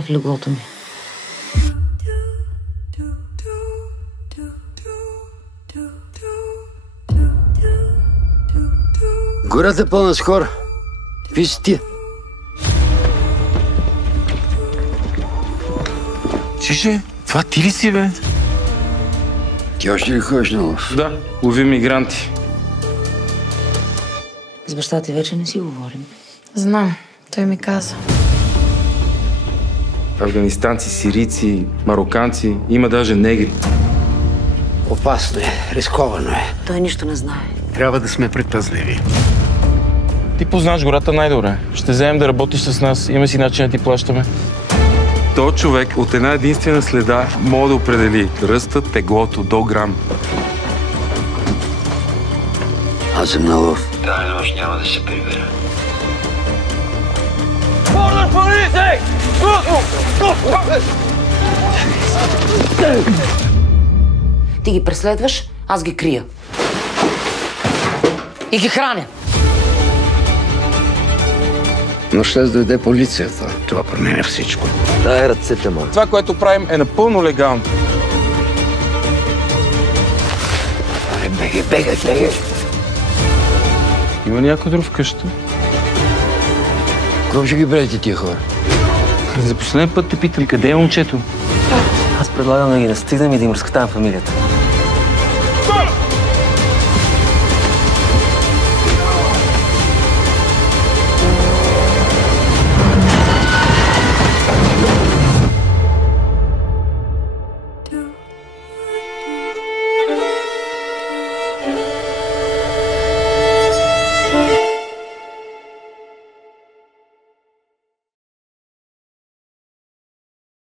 не в леглото ми. Гората пълна с хора. Какви си ти? Чише, това ти ли си, бе? Ти още ли ходиш на лов? Да, лови мигранти. С баща ти вече не си говорим. Знам, той ми каза. Афганистанци, сирийци, мароканци, има даже негри. Опасно е, рисковано е. Той нищо не знае. Трябва да сме предпазливи. Ти познаваш гората най-добре. Ще вземем да работиш с нас. Има си начин да ти плащаме. Той човек от една единствена следа може да определи ръста, теглото до грам. Аз съм на лов. Тази нощ няма да се прибера. Ти ги преследваш, аз ги крия. И ги храня. Но ще дойде полицията. Това променя всичко. Дай ръцете му. Това, което правим, е напълно легално. Бегай! Има някой друг вкъща? Кой ще ги правите тия хора? За последен път те питам, къде е момчето? Аз предлагам да ги настигнем и да им разкатам фамилията.